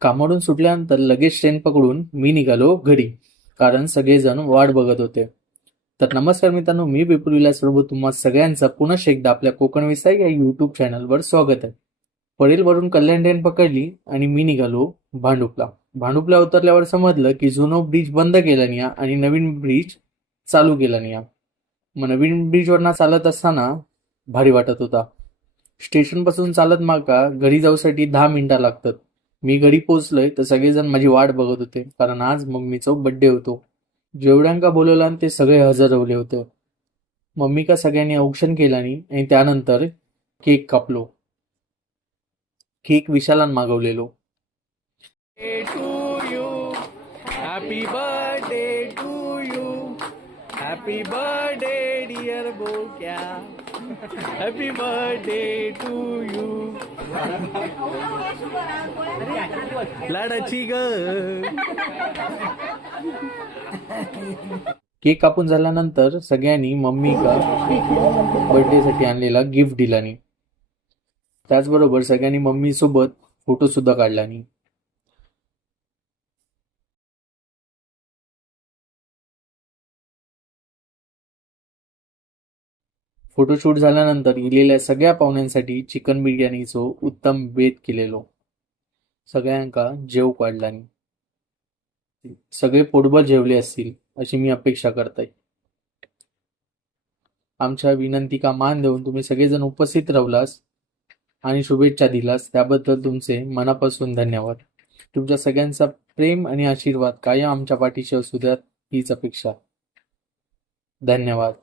कामावरून सुटल्यानंतर लगेच ट्रेन पकडून मी निघालो घरी, कारण सगळेजण वाट बघत होते. तर नमस्कार मित्रांनो, मी विपुल विलास प्रभू तुम्हा सगळ्यांचं पुन्हा एकदा आपल्या कोकण विषय या युट्यूब चॅनलवर स्वागत आहे. परेलवरून कल्याण ट्रेन पकडली आणि मी निघालो भांडुपला. भांडुपला उतरल्यावर समजलं की जुनो ब्रिज बंद केला नाही आणि नवीन ब्रिज चालू केला नाही. मग नवीन ब्रिजवरनं चालत असताना भारी वाटत होता. स्टेशन पासून चालत माका घरी जाऊसाठी 10 मिनिटं लागतात. मी घरी पोहोचलोय तर सगळेजण माझी वाट बघत होते, कारण आज मम्मीचा बर्थडे होतो. जेवढ्यांका बोलवलं ते सगळे हजर राहिले होते. मम्मी का सगळ्यांनी औक्षण केलं आणि त्यानंतर केक कापलो. Cake विशालान मागवलेलो. to you. Happy birthday to you. Happy birthday, dear Bokya. Happy birthday to you. लाडाची ग. केक कापून झाल्यानंतर सगळ्यांनी मम्मी का बर्थडे साठी आणलेला गिफ्ट दिला नाही. त्याचबरोबर सगळ्यांनी मम्मी सोबत फोटो सुद्धा काढला नाही. फोटोशूट झाल्यानंतर इलेल्या सगळ्या पाहुण्यांसाठी चिकन बिर्याणीचो उत्तम बेत केलेलो. सगळ्यांका जेव काढलानी. सगळे पोटभर जेवले असतील अशी मी अपेक्षा करताय. आमच्या विनंतीका मान देऊन तुम्ही सगळेजण उपस्थित राहिलास आणि शुभेच्छा दिलास त्याबद्दल तुमचे मनापासून धन्यवाद. तुमच्या सगळ्यांचा प्रेम आणि आशीर्वाद कायम आमच्या पाठीशी असू द्यात हीच अपेक्षा. धन्यवाद.